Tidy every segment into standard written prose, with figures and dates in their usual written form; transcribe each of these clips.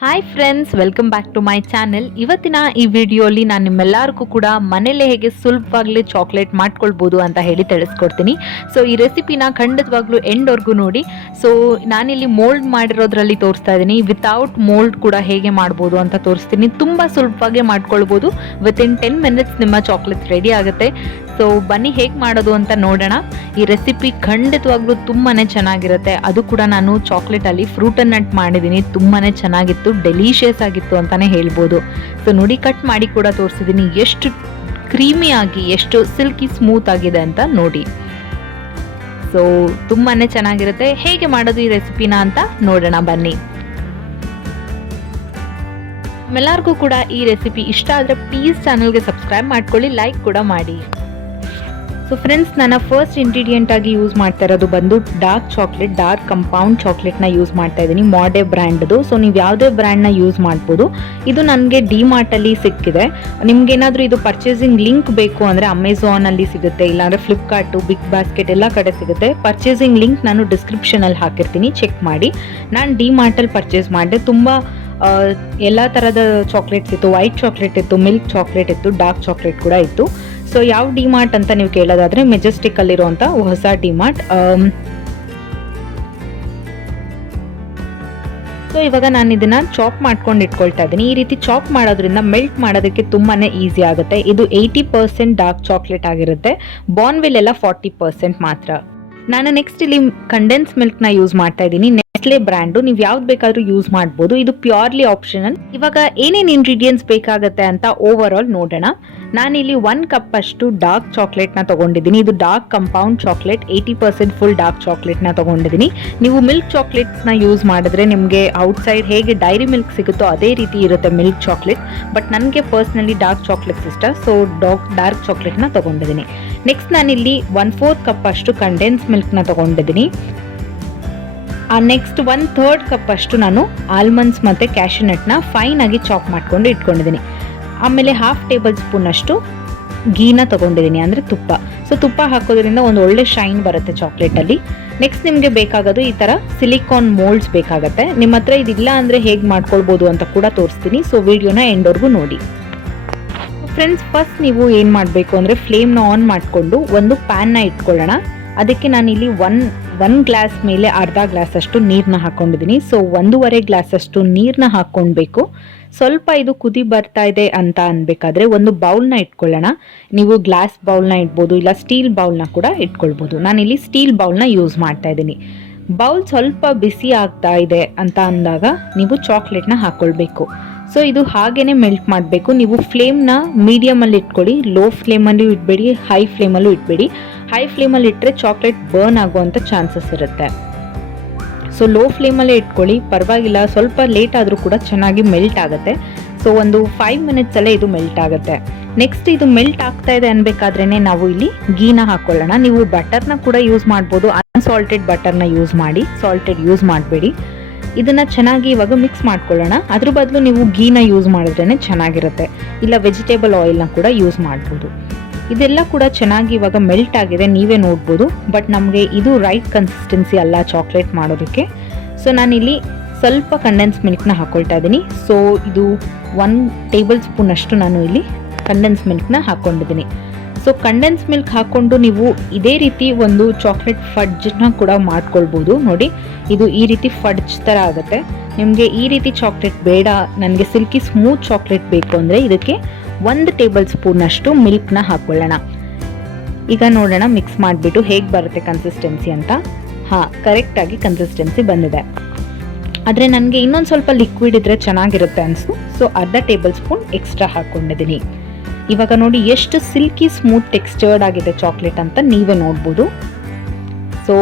Hi friends, welcome back to my channel. ಇವತ್ತಿನ ಈ ವಿಡಿಯೋಲಿ ನಾನು ನಿಮ್ಮೆಲ್ಲರಿಗೂ ಕೂಡ ಮನೇಲೆ ಹೇಗೆ ಸುಲಭವಾಗಲಿ ಚಾಕ್ಲೇಟ್ ಮಾಡ್ಕೊಳ್ಬೋದು ಅಂತ ಹೇಳಿ ತಿಳಿಸ್ಕೊಡ್ತೀನಿ. ಸೊ ಈ ರೆಸಿಪಿನ ಖಂಡಿತವಾಗ್ಲೂ ಎಂಡ್ವರೆಗೂ ನೋಡಿ. ಸೊ ನಾನಿಲ್ಲಿ ಮೋಲ್ಡ್ ಮಾಡಿರೋದ್ರಲ್ಲಿ ತೋರಿಸ್ತಾ ಇದ್ದೀನಿ. ವಿತೌಟ್ ಮೋಲ್ಡ್ ಕೂಡ ಹೇಗೆ ಮಾಡ್ಬೋದು ಅಂತ ತೋರಿಸ್ತೀನಿ. ತುಂಬ ಸುಲಭವಾಗಿ ಮಾಡ್ಕೊಳ್ಬೋದು. ವಿತಿನ್ 10 ಮಿನಿಟ್ಸ್ ನಿಮ್ಮ ಚಾಕ್ಲೇಟ್ಸ್ ರೆಡಿ ಆಗುತ್ತೆ. ಸೊ ಬನ್ನಿ ಹೇಗೆ ಮಾಡೋದು ಅಂತ ನೋಡೋಣ. ಈ ರೆಸಿಪಿ ಖಂಡಿತವಾಗ್ಲೂ ತುಂಬಾ ಚೆನ್ನಾಗಿರುತ್ತೆ. ಅದು ಕೂಡ ನಾನು ಚಾಕ್ಲೇಟಲ್ಲಿ ಫ್ರೂಟ್ ಅಂಡ್ ನಟ್ ಮಾಡಿದ್ದೀನಿ. ತುಂಬಾ ಚೆನ್ನಾಗಿತ್ತು, ಡೆಲಿಷಿಯಸ್ ಆಗಿತ್ತು ಅಂತಾನೆ ಹೇಳ್ಬೋದು. ಸೊ ನೋಡಿ, ಕಟ್ ಮಾಡಿ ಕೂಡ ತೋರಿಸಿದ್ದೀನಿ. ಎಷ್ಟು ಕ್ರೀಮಿ ಆಗಿ, ಎಷ್ಟು ಸಿಲ್ಕಿ ಸ್ಮೂತ್ ಆಗಿದೆ ಅಂತ ನೋಡಿ. ಸೊ ತುಂಬಾ ಚೆನ್ನಾಗಿರುತ್ತೆ. ಹೇಗೆ ಮಾಡೋದು ಈ ರೆಸಿಪಿನ ಅಂತ ನೋಡೋಣ ಬನ್ನಿ. ಎಲ್ಲರಿಗೂ ಕೂಡ ಈ ರೆಸಿಪಿ ಇಷ್ಟ ಆದರೆ ಪ್ಲೀಸ್ ಚಾನಲ್ಗೆ ಸಬ್ಸ್ಕ್ರೈಬ್ ಮಾಡ್ಕೊಳ್ಳಿ, ಲೈಕ್ ಕೂಡ ಮಾಡಿ. ಸೊ ಫ್ರೆಂಡ್ಸ್, ನನ್ನ ಫಸ್ಟ್ ಇಂಗ್ರೀಡಿಯೆಂಟ್ ಆಗಿ ಯೂಸ್ ಮಾಡ್ತಾ ಇರೋದು ಬಂದು ಡಾರ್ಕ್ ಚಾಕ್ಲೇಟ್, ಡಾರ್ಕ್ ಕಂಪೌಂಡ್ ಚಾಕ್ಲೇಟ್ನ ಯೂಸ್ ಮಾಡ್ತಾ ಇದ್ದೀನಿ, ಮಾಡೆ ಬ್ರ್ಯಾಂಡ್ದು. ಸೊ ನೀವು ಯಾವುದೇ ಬ್ರ್ಯಾಂಡ್ನ ಯೂಸ್ ಮಾಡ್ಬೋದು. ಇದು ನನಗೆ ಡಿಮಾರ್ಟಲ್ಲಿ ಸಿಕ್ಕಿದೆ. ನಿಮ್ಗೇನಾದರೂ ಇದು ಪರ್ಚೇಸಿಂಗ್ ಲಿಂಕ್ ಬೇಕು ಅಂದರೆ ಅಮೆಝಾನಲ್ಲಿ ಸಿಗುತ್ತೆ, ಇಲ್ಲಾಂದರೆ ಫ್ಲಿಪ್ಕಾರ್ಟು, ಬಿಗ್ ಬಾಸ್ಕೆಟ್ ಎಲ್ಲ ಕಡೆ ಸಿಗುತ್ತೆ. ಪರ್ಚೇಸಿಂಗ್ ಲಿಂಕ್ ನಾನು ಡಿಸ್ಕ್ರಿಪ್ಷನಲ್ಲಿ ಹಾಕಿರ್ತೀನಿ, ಚೆಕ್ ಮಾಡಿ. ನಾನು ಡಿಮಾರ್ಟಲ್ಲಿ ಪರ್ಚೇಸ್ ಮಾಡಿದೆ. ತುಂಬ ಎಲ್ಲ ಥರದ ಚಾಕ್ಲೇಟ್ಸ್ ಇತ್ತು. ವೈಟ್ ಚಾಕ್ಲೇಟ್ ಇತ್ತು, ಮಿಲ್ಕ್ ಚಾಕ್ಲೇಟ್ ಇತ್ತು, ಡಾರ್ಕ್ ಚಾಕ್ಲೇಟ್ ಕೂಡ ಇತ್ತು. ಸೊ ಯಾವ ಡಿಮಾರ್ಟ್ ಅಂತ ನೀವು ಕೇಳೋದಾದರೆ ಮೆಜೆಸ್ಟಿಕಲ್ಲಿರುವಂಥ ಹೊಸ ಡಿಮಾರ್ಟ್. ಸೊ ಇವಾಗ ನಾನು ಇದನ್ನು ಚಾಪ್ ಮಾಡ್ಕೊಂಡು ಇಟ್ಕೊಳ್ತಾ ಇದ್ದೀನಿ. ಈ ರೀತಿ ಚಾಪ್ ಮಾಡೋದ್ರಿಂದ ಮೆಲ್ಟ್ ಮಾಡೋದಕ್ಕೆ ತುಂಬಾ ಈಸಿ ಆಗುತ್ತೆ. ಇದು 80% ಡಾರ್ಕ್ ಚಾಕ್ಲೇಟ್ ಆಗಿರುತ್ತೆ. ಬಾರ್ನ್ವಿಲ್ ಎಲ್ಲ 40% ಮಾತ್ರ. ನಾನು ನೆಕ್ಸ್ಟ್ ಇಲ್ಲಿ ಕಂಡೆನ್ಸ್ ಮಿಲ್ಕ್ನ ಯೂಸ್ ಮಾಡ್ತಾ ಇದ್ದೀನಿ. ನೆಸ್ಲೆ ಬ್ರ್ಯಾಂಡು, ನೀವು ಯಾವ್ದು ಬೇಕಾದ್ರೂ ಯೂಸ್ ಮಾಡ್ಬೋದು. ಇದು ಪ್ಯೂರ್ಲಿ ಆಪ್ಷನಲ್. ಇವಾಗ ಏನೇನು ಇಂಗ್ರೀಡಿಯೆಂಟ್ಸ್ ಬೇಕಾಗುತ್ತೆ ಅಂತ ಓವರ್ ಆಲ್ ನೋಡೋಣ. ನಾನಿಲ್ಲಿ 1 ಕಪ್ ಅಷ್ಟು ಡಾರ್ಕ್ ಚಾಕ್ಲೇಟ್ನ ತೊಗೊಂಡಿದ್ದೀನಿ. ಇದು dark compound chocolate, 80% full dark ಚಾಕ್ಲೇಟ್ನ ತೊಗೊಂಡಿದ್ದೀನಿ. ನೀವು ಮಿಲ್ಕ್ ಚಾಕ್ಲೇಟ್ಸ್ನ ಯೂಸ್ ಮಾಡಿದ್ರೆ ನಿಮಗೆ ಔಟ್ಸೈಡ್ ಹೇಗೆ ಡೈರಿ ಮಿಲ್ಕ್ ಸಿಗುತ್ತೋ ಅದೇ ರೀತಿ ಇರುತ್ತೆ ಮಿಲ್ಕ್ ಚಾಕ್ಲೇಟ್. ಬಟ್ ನನಗೆ ಪರ್ಸ್ನಲಿ ಡಾರ್ಕ್ ಚಾಕ್ಲೇಟ್ಸ್ ಇಷ್ಟ, ಸೊ ಡಾರ್ಕ್ ಚಾಕ್ಲೇಟ್ನ ತೊಗೊಂಡಿದ್ದೀನಿ. ನೆಕ್ಸ್ಟ್ ನಾನಿಲ್ಲಿ 1/4 ಕಪ್ ಅಷ್ಟು ಕಂಡೆನ್ಸ್ ಮಿಲ್ಕ್ನ ತೊಗೊಂಡಿದ್ದೀನಿ. ನೆಕ್ಸ್ಟ್ 1/3 ಕಪ್ ಅಷ್ಟು ನಾನು ಆಲ್ಮಂಡ್ಸ್ ಮತ್ತು ಕ್ಯಾಶ್ಯೂನಟ್ನ ಫೈನ್ ಆಗಿ ಚಾಪ್ ಮಾಡ್ಕೊಂಡು ಇಟ್ಕೊಂಡಿದ್ದೀನಿ. ಆಮೇಲೆ 1/2 ಟೇಬಲ್ ಸ್ಪೂನ್ ಅಷ್ಟು ಗೀನ ತೊಗೊಂಡಿದ್ದೀನಿ, ಅಂದರೆ ತುಪ್ಪ. ಸೊ ತುಪ್ಪ ಹಾಕೋದ್ರಿಂದ ಒಂದು ಒಳ್ಳೆ ಶೈನ್ ಬರುತ್ತೆ ಚಾಕ್ಲೇಟಲ್ಲಿ. ನೆಕ್ಸ್ಟ್ ನಿಮಗೆ ಬೇಕಾಗೋದು ಈ ಥರ ಸಿಲಿಕಾನ್ ಮೋಲ್ಡ್ಸ್ ಬೇಕಾಗುತ್ತೆ. ನಿಮ್ಮ ಹತ್ರ ಇದಿಲ್ಲ ಅಂದರೆ ಹೇಗೆ ಮಾಡ್ಕೊಳ್ಬೋದು ಅಂತ ಕೂಡ ತೋರಿಸ್ತೀನಿ. ಸೊ ವಿಡಿಯೋನ ಎಂಡ್ವರೆಗೂ ನೋಡಿ. ಫ್ರೆಂಡ್ಸ್, ಫಸ್ಟ್ ನೀವು ಏನು ಮಾಡಬೇಕು ಅಂದರೆ ಫ್ಲೇಮ್ನ ಆನ್ ಮಾಡಿಕೊಂಡು ಒಂದು ಪ್ಯಾನ್ನ ಇಟ್ಕೊಳ್ಳೋಣ. ಅದಕ್ಕೆ ನಾನಿಲ್ಲಿ ಒಂದು ಗ್ಲಾಸ್ ಮೇಲೆ ಅರ್ಧ ಗ್ಲಾಸ್ ಅಷ್ಟು ನೀರನ್ನ ಹಾಕ್ಕೊಂಡಿದ್ದೀನಿ. ಸೊ 1.5 ಗ್ಲಾಸ್ ಅಷ್ಟು ನೀರನ್ನ ಹಾಕ್ಕೊಳ್ಬೇಕು. ಸ್ವಲ್ಪ ಇದು ಕುದಿ ಬರ್ತಾ ಇದೆ ಅಂತ ಅನ್ಬೇಕಾದ್ರೆ ಒಂದು ಬೌಲ್ನ ಇಟ್ಕೊಳ್ಳೋಣ. ನೀವು ಗ್ಲಾಸ್ ಬೌಲ್ನ ಇಡ್ಬೋದು, ಇಲ್ಲ ಸ್ಟೀಲ್ ಬೌಲ್ನ ಕೂಡ ಇಟ್ಕೊಳ್ಬೋದು. ನಾನಿಲ್ಲಿ ಸ್ಟೀಲ್ ಬೌಲ್ನ ಯೂಸ್ ಮಾಡ್ತಾ ಇದ್ದೀನಿ. ಬೌಲ್ ಸ್ವಲ್ಪ ಬಿಸಿ ಆಗ್ತಾ ಇದೆ ಅಂತ ಅಂದಾಗ ನೀವು ಚಾಕ್ಲೇಟ್ನ ಹಾಕ್ಕೊಳ್ಬೇಕು. ಸೊ ಇದು ಹಾಗೇನೆ ಮೆಲ್ಟ್ ಮಾಡಬೇಕು. ನೀವು ಫ್ಲೇಮ್ನ ಮೀಡಿಯಮಲ್ಲಿ ಇಟ್ಕೊಳ್ಳಿ, ಲೋ ಫ್ಲೇಮಲ್ಲೂ ಇಡಬೇಡಿ, ಹೈ ಫ್ಲೇಮಲ್ಲೂ ಇಡಬೇಡಿ. ಹೈ ಫ್ಲೇಮಲ್ಲಿ ಇಟ್ಟರೆ ಚಾಕ್ಲೇಟ್ ಬರ್ನ್ ಆಗುವಂಥ ಚಾನ್ಸಸ್ ಇರುತ್ತೆ. ಸೊ ಲೋ ಫ್ಲೇಮಲ್ಲೇ ಇಟ್ಕೊಳ್ಳಿ, ಪರವಾಗಿಲ್ಲ. ಸ್ವಲ್ಪ ಲೇಟ್ ಆದರೂ ಕೂಡ ಚೆನ್ನಾಗಿ ಮೆಲ್ಟ್ ಆಗುತ್ತೆ. ಸೊ ಒಂದು 5 ಮಿನಿಟ್ಸಲ್ಲೇ ಇದು ಮೆಲ್ಟ್ ಆಗುತ್ತೆ. ನೆಕ್ಸ್ಟ್ ಇದು ಮೆಲ್ಟ್ ಆಗ್ತಾ ಇದೆ ಅನ್ಬೇಕಾದ್ರೇ ನಾವು ಇಲ್ಲಿ ಗೀನ ಹಾಕ್ಕೊಳ್ಳೋಣ. ನೀವು ಬಟರ್ನ ಕೂಡ ಯೂಸ್ ಮಾಡ್ಬೋದು, ಅನ್ಸಾಲ್ಟೆಡ್ ಬಟರ್ನ ಯೂಸ್ ಮಾಡಿ, ಸಾಲ್ಟೆಡ್ ಯೂಸ್ ಮಾಡಬೇಡಿ. ಇದನ್ನು ಚೆನ್ನಾಗಿ ಇವಾಗ ಮಿಕ್ಸ್ ಮಾಡ್ಕೊಳ್ಳೋಣ. ಅದ್ರ ಬದಲು ನೀವು ಗೀನ ಯೂಸ್ ಮಾಡಿದ್ರೇ ಚೆನ್ನಾಗಿರುತ್ತೆ, ಇಲ್ಲ ವೆಜಿಟೇಬಲ್ ಆಯಿಲ್ನ ಕೂಡ ಯೂಸ್ ಮಾಡ್ಬೋದು. ಇದೆಲ್ಲ ಕೂಡ ಚೆನ್ನಾಗಿ ಇವಾಗ ಮೆಲ್ಟ್ ಆಗಿದೆ, ನೀವೇ ನೋಡ್ಬೋದು. ಬಟ್ ನಮಗೆ ಇದು ರೈಟ್ ಕನ್ಸಿಸ್ಟೆನ್ಸಿ ಅಲ್ಲ ಚಾಕ್ಲೇಟ್ ಮಾಡೋದಕ್ಕೆ. ಸೊ ನಾನಿಲ್ಲಿ ಸ್ವಲ್ಪ ಕಂಡೆನ್ಸ್ ಮಿಲ್ಕ್ನ ಹಾಕ್ಕೊಳ್ತಾ ಇದ್ದೀನಿ. ಸೊ ಇದು 1 ಟೇಬಲ್ ಸ್ಪೂನ್ ಅಷ್ಟು ನಾನು ಇಲ್ಲಿ ಕಂಡೆನ್ಸ್ ಮಿಲ್ಕ್ನ ಹಾಕ್ಕೊಂಡಿದ್ದೀನಿ. ಸೊ ಕಂಡೆನ್ಸ್ ಮಿಲ್ಕ್ ಹಾಕ್ಕೊಂಡು ನೀವು ಇದೇ ರೀತಿ ಒಂದು ಚಾಕ್ಲೇಟ್ ಫಡ್ಜ್ನ ಕೂಡ ಮಾಡ್ಕೊಳ್ಬೋದು. ನೋಡಿ, ಇದು ಈ ರೀತಿ ಫಡ್ಜ್ ಥರ ಆಗುತ್ತೆ. ನಿಮಗೆ ಈ ರೀತಿ ಚಾಕ್ಲೇಟ್ ಬೇಡ, ನನಗೆ ಸಿಲ್ಕಿ ಸ್ಮೂತ್ ಚಾಕ್ಲೇಟ್ ಬೇಕು ಅಂದರೆ ಇದಕ್ಕೆ 1 ಟೇಬಲ್ ಸ್ಪೂನ್ ಅಷ್ಟು ಮಿಲ್ಕ್ನ ಹಾಕ್ಕೊಳ್ಳೋಣ. ಈಗ ನೋಡೋಣ ಮಿಕ್ಸ್ ಮಾಡಿಬಿಟ್ಟು ಹೇಗೆ ಬರುತ್ತೆ ಕನ್ಸಿಸ್ಟೆನ್ಸಿ ಅಂತ. ಹಾಂ, ಕರೆಕ್ಟಾಗಿ ಕನ್ಸಿಸ್ಟೆನ್ಸಿ ಬಂದಿದೆ. ಆದರೆ ನನಗೆ ಇನ್ನೊಂದು ಸ್ವಲ್ಪ ಲಿಕ್ವಿಡ್ ಇದ್ದರೆ ಚೆನ್ನಾಗಿರುತ್ತೆ ಅನಿಸ್ತು. ಸೊ ಅರ್ಧ ಟೇಬಲ್ ಸ್ಪೂನ್ ಎಕ್ಸ್ಟ್ರಾ ಹಾಕ್ಕೊಂಡಿದ್ದೀನಿ. ಇವಾಗ ನೋಡಿ ಎಷ್ಟು ಸಿಲ್ಕಿ ಸ್ಮೂತ್ ಟೆಕ್ಸ್ಚರ್ಡ್ ಆಗಿದೆ ಚಾಕ್ಲೇಟ್ ಅಂತ ನೀವೇ ನೋಡ್ಬೋದು. ಸೊ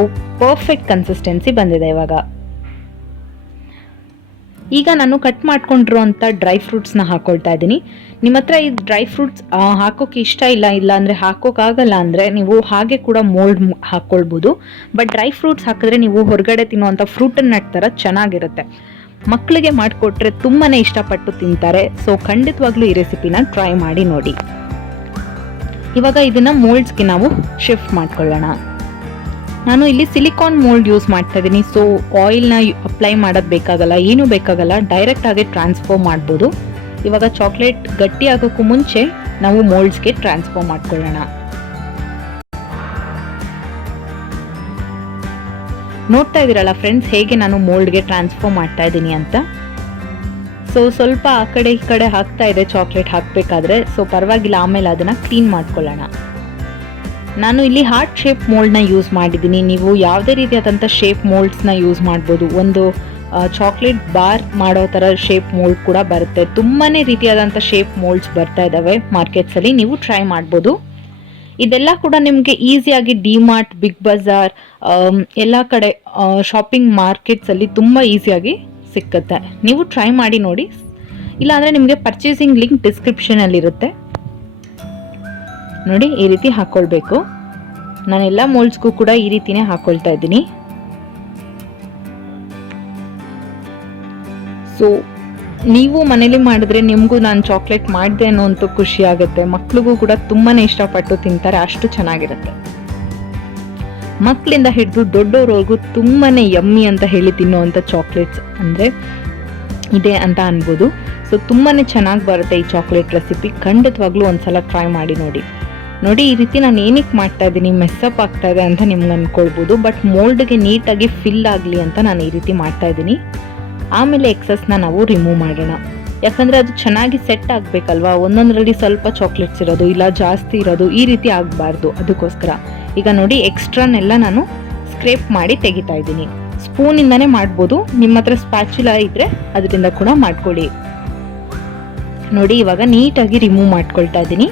ಪರ್ಫೆಕ್ಟ್ ಕನ್ಸಿಸ್ಟೆನ್ಸಿ ಬಂದಿದೆ ಇವಾಗ. ಈಗ ನಾನು ಕಟ್ ಮಾಡ್ಕೊಂಡಿರೋಂಥ ಡ್ರೈ ಫ್ರೂಟ್ಸ್ನ ಹಾಕ್ಕೊಳ್ತಾ ಇದ್ದೀನಿ. ನಿಮ್ಮ ಹತ್ರ ಈ ಡ್ರೈ ಫ್ರೂಟ್ಸ್ ಹಾಕೋಕೆ ಇಷ್ಟ ಇಲ್ಲ ಅಂದರೆ ಹಾಕೋಕ್ಕಾಗಲ್ಲ ಅಂದರೆ ನೀವು ಹಾಗೆ ಕೂಡ ಮೋಲ್ಡ್ ಹಾಕ್ಕೊಳ್ಬೋದು. ಬಟ್ ಡ್ರೈ ಫ್ರೂಟ್ಸ್ ಹಾಕಿದ್ರೆ ನೀವು ಹೊರಗಡೆ ತಿನ್ನುವಂಥ ಫ್ರೂಟ್ ಅಂಡ್ ನಟ್ ಥರ ಚೆನ್ನಾಗಿರುತ್ತೆ. ಮಕ್ಕಳಿಗೆ ಮಾಡಿಕೊಟ್ರೆ ತುಂಬಾ ಇಷ್ಟಪಟ್ಟು ತಿಂತಾರೆ. ಸೊ ಖಂಡಿತವಾಗ್ಲೂ ಈ ರೆಸಿಪಿನ ಟ್ರೈ ಮಾಡಿ ನೋಡಿ. ಇವಾಗ ಇದನ್ನು ಮೋಲ್ಡ್ಸ್ಗೆ ನಾವು ಶಿಫ್ಟ್ ಮಾಡ್ಕೊಳ್ಳೋಣ. ನಾನು ಇಲ್ಲಿ ಸಿಲಿಕಾನ್ ಮೋಲ್ಡ್ ಯೂಸ್ ಮಾಡ್ತಾ ಇದ್ದೀನಿ. ಸೊ ಆಯಿಲ್ನ ಅಪ್ಲೈ ಮಾಡೋದು ಬೇಕಾಗಲ್ಲ, ಏನೂ ಬೇಕಾಗಲ್ಲ, ಡೈರೆಕ್ಟಾಗಿ ಟ್ರಾನ್ಸ್ಫರ್ ಮಾಡ್ಬೋದು. ಇವಾಗ ಚಾಕ್ಲೇಟ್ ಗಟ್ಟಿ ಆಗೋಕ್ಕೂ ಮುಂಚೆ ನಾವು ಮೋಲ್ಡ್ಸ್ಗೆ ಟ್ರಾನ್ಸ್ಫರ್ ಮಾಡ್ಕೊಳ್ಳೋಣ. ನೋಡ್ತಾ ಇದ್ದೀರಲ್ಲ ಫ್ರೆಂಡ್ಸ್, ಹೇಗೆ ನಾನು ಮೋಲ್ಡ್ಗೆ ಟ್ರಾನ್ಸ್ಫರ್ ಮಾಡ್ತಾ ಇದ್ದೀನಿ ಅಂತ. ಸೊ ಸ್ವಲ್ಪ ಆ ಕಡೆ ಈ ಕಡೆ ಹಾಕ್ತಾ ಇದೆ ಚಾಕ್ಲೇಟ್ ಹಾಕಬೇಕಾದ್ರೆ. ಸೊ ಪರವಾಗಿಲ್ಲ, ಆಮೇಲೆ ಅದನ್ನು ಕ್ಲೀನ್ ಮಾಡ್ಕೊಳ್ಳೋಣ. ನಾನು ಇಲ್ಲಿ ಹಾರ್ಟ್ ಶೇಪ್ ಮೋಲ್ಡ್ನ ಯೂಸ್ ಮಾಡಿದ್ದೀನಿ. ನೀವು ಯಾವುದೇ ರೀತಿಯಾದಂಥ ಶೇಪ್ ಮೋಲ್ಡ್ಸ್ನ ಯೂಸ್ ಮಾಡ್ಬೋದು. ಒಂದು ಚಾಕ್ಲೇಟ್ ಬಾರ್ ಮಾಡೋ ಥರ ಶೇಪ್ ಮೋಲ್ಡ್ ಕೂಡ ಬರುತ್ತೆ. ತುಂಬಾ ರೀತಿಯಾದಂಥ ಶೇಪ್ ಮೋಲ್ಡ್ಸ್ ಬರ್ತಾ ಇದ್ದಾವೆ ಮಾರ್ಕೆಟ್ಸಲ್ಲಿ, ನೀವು ಟ್ರೈ ಮಾಡ್ಬೋದು. ಇದೆಲ್ಲ ಕೂಡ ನಿಮಗೆ ಈಸಿಯಾಗಿ ಡಿಮಾರ್ಟ್, ಬಿಗ್ ಬಜಾರ್, ಎಲ್ಲ ಕಡೆ ಶಾಪಿಂಗ್ ಮಾರ್ಕೆಟ್ಸಲ್ಲಿ ತುಂಬ ಈಸಿಯಾಗಿ ಸಿಕ್ಕುತ್ತೆ. ನೀವು ಟ್ರೈ ಮಾಡಿ ನೋಡಿ. ಇಲ್ಲಾಂದರೆ ನಿಮಗೆ ಪರ್ಚೇಸಿಂಗ್ ಲಿಂಕ್ ಡಿಸ್ಕ್ರಿಪ್ಷನಲ್ಲಿರುತ್ತೆ ನೋಡಿ. ಈ ರೀತಿ ಹಾಕ್ಕೊಳ್ಬೇಕು. ನಾನೆಲ್ಲ ಮೋಲ್ಡ್ಸ್ಗೂ ಕೂಡ ಈ ರೀತಿನೇ ಹಾಕ್ಕೊಳ್ತಾ ಇದ್ದೀನಿ. ಸೊ ನೀವು ಮನೇಲಿ ಮಾಡಿದ್ರೆ ನಿಮಗೂ ನಾನು ಚಾಕ್ಲೇಟ್ ಮಾಡಿದೆ ಅನ್ನೋಂಥ ಖುಷಿ ಆಗುತ್ತೆ. ಮಕ್ಳಿಗೂ ಕೂಡ ತುಂಬಾ ಇಷ್ಟಪಟ್ಟು ತಿಂತಾರೆ, ಅಷ್ಟು ಚೆನ್ನಾಗಿರುತ್ತೆ. ಮಕ್ಕಳಿಂದ ಹಿಡಿದು ದೊಡ್ಡವ್ರವರೆಗೂ ತುಂಬಾ ಯಮ್ಮಿ ಅಂತ ಹೇಳಿ ತಿನ್ನುವಂಥ ಚಾಕ್ಲೇಟ್ಸ್ ಅಂದರೆ ಇದೆ ಅಂತ ಅನ್ಬೋದು. ಸೊ ತುಂಬಾ ಚೆನ್ನಾಗಿ ಬರುತ್ತೆ ಈ ಚಾಕ್ಲೇಟ್ ರೆಸಿಪಿ. ಖಂಡಿತವಾಗ್ಲೂ ಒಂದ್ಸಲ ಟ್ರೈ ಮಾಡಿ ನೋಡಿ. ಈ ರೀತಿ ನಾನು ಏನಕ್ಕೆ ಮಾಡ್ತಾ ಇದ್ದೀನಿ, ಮೆಸ್ಸಪ್ ಆಗ್ತಾ ಇದೆ ಅಂತ ನಿಮ್ಗೆ ಅಂದ್ಕೊಳ್ಬೋದು. ಬಟ್ ಮೋಲ್ಡ್ಗೆ ನೀಟಾಗಿ ಫಿಲ್ ಆಗಲಿ ಅಂತ ನಾನು ಈ ರೀತಿ ಮಾಡ್ತಾ ಇದ್ದೀನಿ. ಆಮೇಲೆ ಎಕ್ಸಸ್ನ ನಾವು ರಿಮೂವ್ ಮಾಡೋಣ. ಯಾಕಂದರೆ ಅದು ಚೆನ್ನಾಗಿ ಸೆಟ್ ಆಗಬೇಕಲ್ವಾ. ಒಂದೊಂದರಲ್ಲಿ ಸ್ವಲ್ಪ ಚಾಕ್ಲೇಟ್ಸ್ ಇರೋದು, ಇಲ್ಲ ಜಾಸ್ತಿ ಇರೋದು, ಈ ರೀತಿ ಆಗಬಾರ್ದು. ಅದಕ್ಕೋಸ್ಕರ ಈಗ ನೋಡಿ, ಎಕ್ಸ್ಟ್ರಾನೆಲ್ಲ ನಾನು ಸ್ಕ್ರೇಪ್ ಮಾಡಿ ತೆಗಿತಾ ಇದ್ದೀನಿ. ಸ್ಪೂನಿಂದನೇ ಮಾಡ್ಬೋದು, ನಿಮ್ಮ ಹತ್ರ ಸ್ಪ್ಯಾಚುಲಾ ಇದ್ದರೆ ಅದರಿಂದ ಕೂಡ ಮಾಡ್ಕೊಳ್ಳಿ. ನೋಡಿ, ಇವಾಗ ನೀಟಾಗಿ ರಿಮೂವ್ ಮಾಡ್ಕೊಳ್ತಾ ಇದ್ದೀನಿ.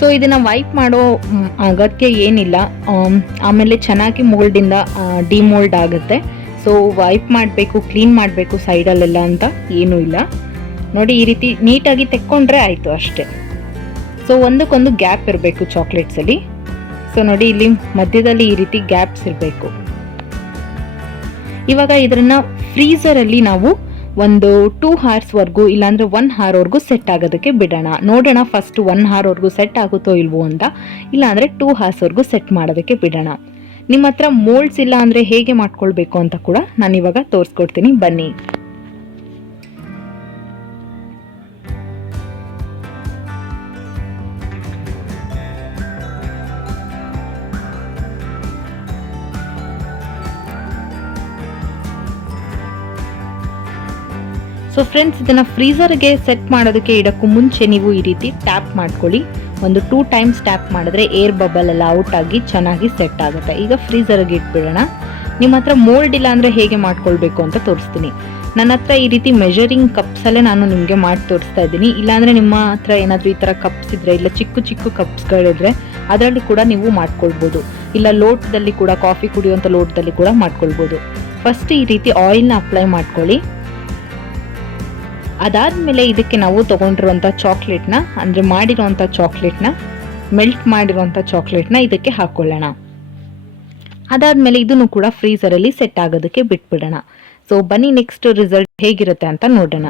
ಸೊ ಇದನ್ನು ವೈಪ್ ಮಾಡೋ ಅಗತ್ಯ ಏನಿಲ್ಲ. ಆಮೇಲೆ ಚೆನ್ನಾಗಿ ಮೋಲ್ಡಿಂದ ಡಿಮೋಲ್ಡ್ ಆಗುತ್ತೆ. ಸೊ ವೈಪ್ ಮಾಡಬೇಕು, ಕ್ಲೀನ್ ಮಾಡಬೇಕು ಸೈಡಲ್ಲೆಲ್ಲ ಅಂತ ಏನೂ ಇಲ್ಲ. ನೋಡಿ, ಈ ರೀತಿ ನೀಟಾಗಿ ತೆಕ್ಕೊಂಡ್ರೆ ಆಯಿತು ಅಷ್ಟೇ. ಸೊ ಒಂದಕ್ಕೊಂದು ಗ್ಯಾಪ್ ಇರಬೇಕು ಚಾಕ್ಲೇಟ್ಸಲ್ಲಿ. ಸೊ ನೋಡಿ, ಇಲ್ಲಿ ಮಧ್ಯದಲ್ಲಿ ಈ ರೀತಿ ಗ್ಯಾಪ್ಸ್ ಇರಬೇಕು. ಇವಾಗ ಇದನ್ನು ಫ್ರೀಝರಲ್ಲಿ ನಾವು ಒಂದು 2 hours ಇಲ್ಲಾಂದ್ರೆ 1 hour ಸೆಟ್ ಆಗೋದಕ್ಕೆ ಬಿಡೋಣ. ನೋಡೋಣ ಫಸ್ಟ್ 1 hour ಸೆಟ್ ಆಗುತ್ತೋ ಇಲ್ವೋ ಅಂತ. ಇಲ್ಲಾಂದ್ರೆ 2 hours ಸೆಟ್ ಮಾಡೋದಕ್ಕೆ ಬಿಡೋಣ. ನಿಮ್ಮ ಹತ್ರ ಮೋಲ್ಡ್ಸ್ ಇಲ್ಲ ಅಂದರೆ ಹೇಗೆ ಮಾಡ್ಕೊಳ್ಬೇಕು ಅಂತ ಕೂಡ ನಾನು ಇವಾಗ ತೋರಿಸ್ಕೊಡ್ತೀನಿ, ಬನ್ನಿ. ಸೊ ಫ್ರೆಂಡ್ಸ್, ಇದನ್ನು ಫ್ರೀಝರ್ಗೆ ಸೆಟ್ ಮಾಡೋದಕ್ಕೆ ಇಡೋಕ್ಕೂ ಮುಂಚೆ ನೀವು ಈ ರೀತಿ ಟ್ಯಾಪ್ ಮಾಡ್ಕೊಳ್ಳಿ. ಒಂದು 2 times ಟ್ಯಾಪ್ ಮಾಡಿದ್ರೆ ಏರ್ ಬಬಲ್ ಎಲ್ಲ ಔಟ್ ಆಗಿ ಚೆನ್ನಾಗಿ ಸೆಟ್ ಆಗುತ್ತೆ. ಈಗ ಫ್ರೀಝರ್ಗೆ ಇಟ್ಬಿಡೋಣ. ನಿಮ್ಮ ಹತ್ರ ಮೋಲ್ಡ್ ಇಲ್ಲ ಅಂದರೆ ಹೇಗೆ ಮಾಡ್ಕೊಳ್ಬೇಕು ಅಂತ ತೋರಿಸ್ತೀನಿ. ನನ್ನ ಹತ್ರ ಈ ರೀತಿ ಮೆಜರಿಂಗ್ ಕಪ್ಸಲ್ಲೇ ನಾನು ನಿಮಗೆ ಮಾಡಿ ತೋರಿಸ್ತಾ ಇದ್ದೀನಿ. ಇಲ್ಲಾಂದರೆ ನಿಮ್ಮ ಹತ್ರ ಏನಾದರೂ ಈ ಥರ ಕಪ್ಸ್ ಇದ್ದರೆ, ಇಲ್ಲ ಚಿಕ್ಕ ಚಿಕ್ಕ ಕಪ್ಸ್ಗಳಿದ್ರೆ ಅದರಲ್ಲಿ ಕೂಡ ನೀವು ಮಾಡ್ಕೊಳ್ಬೋದು. ಇಲ್ಲ ಲೋಟದಲ್ಲಿ ಕೂಡ, ಕಾಫಿ ಕುಡಿಯುವಂಥ ಲೋಟದಲ್ಲಿ ಕೂಡ ಮಾಡ್ಕೊಳ್ಬೋದು. ಫಸ್ಟ್ ಈ ರೀತಿ ಆಯಿಲ್ನ ಅಪ್ಲೈ ಮಾಡ್ಕೊಳ್ಳಿ. ಅದಾದಮೇಲೆ ಇದಕ್ಕೆ ನಾವು ತೊಗೊಂಡಿರುವಂಥ ಚಾಕ್ಲೇಟ್ನ, ಅಂದರೆ ಮಾಡಿರೋವಂಥ ಚಾಕ್ಲೇಟ್ನ, ಮೆಲ್ಟ್ ಮಾಡಿರೋವಂಥ ಚಾಕ್ಲೇಟ್ನ ಇದಕ್ಕೆ ಹಾಕ್ಕೊಳ್ಳೋಣ. ಅದಾದಮೇಲೆ ಇದನ್ನು ಕೂಡ ಫ್ರೀಝರಲ್ಲಿ ಸೆಟ್ ಆಗೋದಕ್ಕೆ ಬಿಟ್ಬಿಡೋಣ. ಸೊ ಬನ್ನಿ, ನೆಕ್ಸ್ಟ್ ರಿಸಲ್ಟ್ ಹೇಗಿರುತ್ತೆ ಅಂತ ನೋಡೋಣ.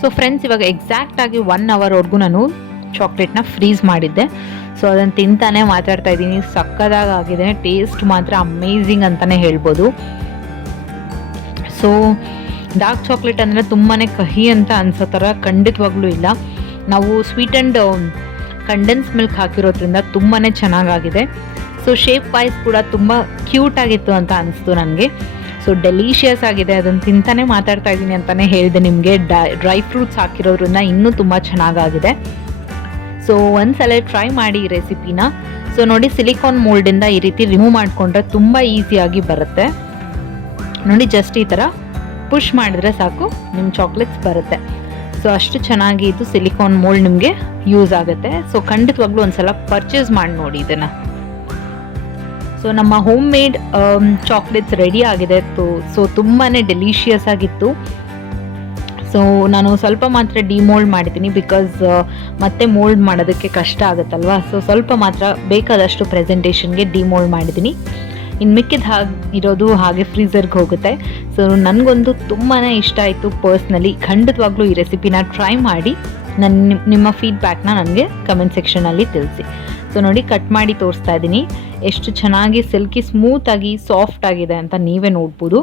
ಸೊ ಫ್ರೆಂಡ್ಸ್, ಇವಾಗ ಎಕ್ಸಾಕ್ಟಾಗಿ 1 hour ನಾನು ಚಾಕ್ಲೇಟ್ನ ಫ್ರೀಸ್ ಮಾಡಿದ್ದೆ. ಸೊ ಅದನ್ನು ತಿಂತಾನೆ ಮಾತಾಡ್ತಾ ಇದ್ದೀನಿ. ಸಕ್ಕದಾಗಿದೆ, ಟೇಸ್ಟ್ ಮಾತ್ರ ಅಮೇಝಿಂಗ್ ಅಂತಲೇ ಹೇಳ್ಬೋದು. ಸೊ ಡಾರ್ಕ್ ಚಾಕ್ಲೇಟ್ ಅಂದರೆ ತುಂಬಾ ಕಹಿ ಅಂತ ಅನ್ಸೋ ಥರ ಖಂಡಿತವಾಗ್ಲೂ ಇಲ್ಲ. ನಾವು ಸ್ವೀಟ್ ಆ್ಯಂಡ್ ಕಂಡೆನ್ಸ್ ಮಿಲ್ಕ್ ಹಾಕಿರೋದ್ರಿಂದ ತುಂಬಾ ಚೆನ್ನಾಗಾಗಿದೆ. ಸೊ ಶೇಪ್ ವೈಸ್ ಕೂಡ ತುಂಬ ಕ್ಯೂಟಾಗಿತ್ತು ಅಂತ ಅನಿಸ್ತು ನನಗೆ. ಸೊ ಡೆಲಿಷಿಯಸ್ ಆಗಿದೆ. ಅದನ್ನು ತಿಂತಾನೆ ಮಾತಾಡ್ತಾ ಇದ್ದೀನಿ ಅಂತಲೇ ಹೇಳಿದೆ ನಿಮಗೆ. ಡ್ರೈ ಫ್ರೂಟ್ಸ್ ಹಾಕಿರೋದ್ರಿಂದ ಇನ್ನೂ ತುಂಬ ಚೆನ್ನಾಗಾಗಿದೆ. ಸೊ ಒಂದ್ಸಲ ಟ್ರೈ ಮಾಡಿ ಈ ರೆಸಿಪಿನ. ಸೊ ನೋಡಿ, ಸಿಲಿಕಾನ್ ಮೋಲ್ಡಿಂದ ಈ ರೀತಿ ರಿಮೂವ್ ಮಾಡಿಕೊಂಡ್ರೆ ತುಂಬ ಈಸಿಯಾಗಿ ಬರುತ್ತೆ. ನೋಡಿ, ಜಸ್ಟ್ ಈ ಥರ ಪುಷ್ ಮಾಡಿದ್ರೆ ಸಾಕು, ನಿಮ್ಮ ಚಾಕ್ಲೇಟ್ಸ್ ಬರುತ್ತೆ. ಸೊ ಅಷ್ಟು ಚೆನ್ನಾಗಿ ಇದು ಸಿಲಿಕಾನ್ ಮೋಲ್ಡ್ ನಿಮಗೆ ಯೂಸ್ ಆಗುತ್ತೆ. ಸೊ ಖಂಡಿತವಾಗ್ಲೂ ಒಂದ್ಸಲ ಪರ್ಚೇಸ್ ಮಾಡಿ ನೋಡಿ ಇದನ್ನು. ಸೊ ನಮ್ಮ ಹೋಮ್ ಮೇಡ್ ಚಾಕ್ಲೇಟ್ಸ್ ರೆಡಿ ಆಗಿದೆ. ಸೊ ತುಂಬಾ ಡೆಲಿಷಿಯಸ್ ಆಗಿತ್ತು. ಸೊ ನಾನು ಸ್ವಲ್ಪ ಮಾತ್ರ ಡಿಮೋಲ್ಡ್ ಮಾಡಿದ್ದೀನಿ, ಬಿಕಾಸ್ ಮತ್ತೆ ಮೋಲ್ಡ್ ಮಾಡೋದಕ್ಕೆ ಕಷ್ಟ ಆಗುತ್ತಲ್ವ. ಸೊ ಸ್ವಲ್ಪ ಮಾತ್ರ ಬೇಕಾದಷ್ಟು ಪ್ರೆಸೆಂಟೇಷನ್ಗೆ ಡಿಮೋಲ್ಡ್ ಮಾಡಿದ್ದೀನಿ. ಇನ್ನು ಮಿಕ್ಕಿದ ಇರೋದು ಹಾಗೆ ಫ್ರೀಝರ್ಗೆ ಹೋಗುತ್ತೆ. ಸೊ ನನಗೊಂದು ತುಂಬಾ ಇಷ್ಟ ಆಯಿತು ಪರ್ಸ್ನಲಿ. ಖಂಡಿತವಾಗ್ಲೂ ಈ ರೆಸಿಪಿನ ಟ್ರೈ ಮಾಡಿ ನಿಮ್ಮ ಫೀಡ್ಬ್ಯಾಕ್ನ ನನಗೆ ಕಮೆಂಟ್ ಸೆಕ್ಷನಲ್ಲಿ ತಿಳಿಸಿ. ಸೊ ನೋಡಿ, ಕಟ್ ಮಾಡಿ ತೋರಿಸ್ತಾ ಇದ್ದೀನಿ. ಎಷ್ಟು ಚೆನ್ನಾಗಿ ಸಿಲ್ಕಿ ಸ್ಮೂತಾಗಿ ಸಾಫ್ಟ್ ಆಗಿದೆ ಅಂತ ನೀವೇ ನೋಡ್ಬೋದು.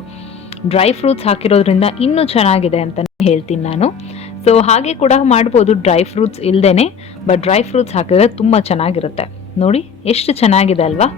ಡ್ರೈ ಫ್ರೂಟ್ಸ್ ಹಾಕಿರೋದ್ರಿಂದ ಇನ್ನೂ ಚೆನ್ನಾಗಿದೆ ಅಂತ ಹೇಳ್ತೀನಿ ನಾನು. ಸೊ ಹಾಗೆ ಕೂಡ ಮಾಡ್ಬೋದು ಡ್ರೈ ಫ್ರೂಟ್ಸ್ ಇಲ್ಲದೇ, ಬಟ್ ಡ್ರೈ ಫ್ರೂಟ್ಸ್ ಹಾಕಿದ್ರೆ ತುಂಬ ಚೆನ್ನಾಗಿರುತ್ತೆ. ನೋಡಿ ಎಷ್ಟು ಚೆನ್ನಾಗಿದೆ ಅಲ್ವಾ.